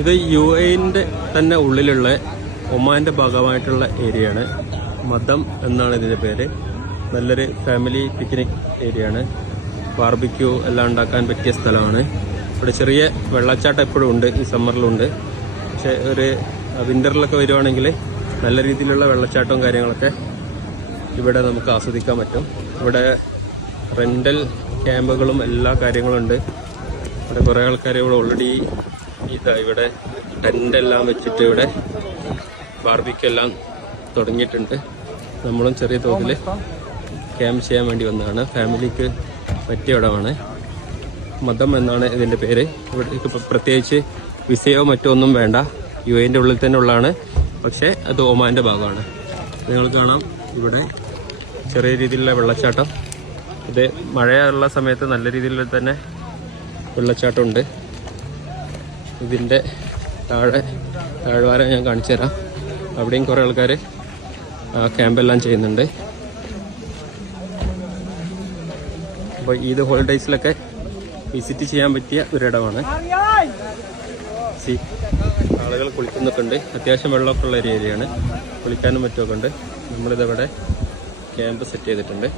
ഇത് യു എന്റെ തന്നെ ഉള്ളിലുള്ള ഒമാന്റെ ഭാഗമായിട്ടുള്ള ഏരിയയാണ്. മദം എന്നാണ് ഇതിന്റെ പേര്. നല്ലൊരു ഫാമിലി പിക്നിക് ഏരിയയാണ്. ബാർബിക്യൂ എല്ലാം ഉണ്ടാക്കാൻ പറ്റിയ സ്ഥലമാണ്. ഇവിടെ ചെറിയ വെള്ളച്ചാട്ടം എപ്പോഴും ഉണ്ട് ഈ സമ്മറിലുണ്ട്. പക്ഷെ ഒരു വിന്ററിലൊക്കെ വരുവാണെങ്കിൽ നല്ല രീതിയിലുള്ള വെള്ളച്ചാട്ടവും കാര്യങ്ങളൊക്കെ ഇവിടെ നമുക്ക് ആസ്വദിക്കാൻ പറ്റും. ഇവിടെ റെന്റൽ ക്യാമ്പുകളും എല്ലാ കാര്യങ്ങളും ഉണ്ട്. ഇവിടെ കുറേ ആൾക്കാർ ഇവിടെ ഓൾറെഡി ഇതാ ഇവിടെ ടെന്റ് എല്ലാം വെച്ചിട്ട് ഇവിടെ ബാർബിക്കെല്ലാം തുടങ്ങിയിട്ടുണ്ട്. നമ്മളും ചെറിയ തോതിൽ ക്യാമ്പ് ചെയ്യാൻ വേണ്ടി വന്നതാണ്. ഫാമിലിക്ക് പറ്റിയ ഇടമാണ്. മതം എന്നാണ് ഇതിന്റെ പേര്. ഇവിടെ ഇപ്പൊ പ്രത്യേകിച്ച് വിസയോ മറ്റോ ഒന്നും വേണ്ട. യു എന്റെ ഉള്ളിൽ തന്നെ ഉള്ളതാണ്. പക്ഷേ അത് ഒമാന്റെ ഭാഗമാണ്. നിങ്ങൾ കാണാം ഇവിടെ ചെറിയ രീതിയിലുള്ള വെള്ളച്ചാട്ടം. ഇത് മഴയുള്ള സമയത്ത് നല്ല രീതിയിൽ തന്നെ വെള്ളച്ചാട്ടമുണ്ട് ഇതിന്റെ താഴെ താഴ്വാരം ഞാൻ കാണിച്ചു തരാം. അവിടെയും കുറേ ആൾക്കാർ ക്യാമ്പെല്ലാം ചെയ്യുന്നുണ്ട്. അപ്പോൾ ഈദ് ഹോളിഡേയ്സിലൊക്കെ വിസിറ്റ് ചെയ്യാൻ പറ്റിയ ഒരിടമാണ്. സി ആളുകൾ കുളിക്കുന്നൊക്കെ ഉണ്ട് അത്യാവശ്യം വെള്ളമൊക്കെ ഉള്ള ഒരു ഏരിയയാണ്. കുളിക്കാനും മറ്റുമൊക്കെ ഉണ്ട്. നമ്മളിതവിടെ ക്യാമ്പ് സെറ്റ് ചെയ്തിട്ടുണ്ട്.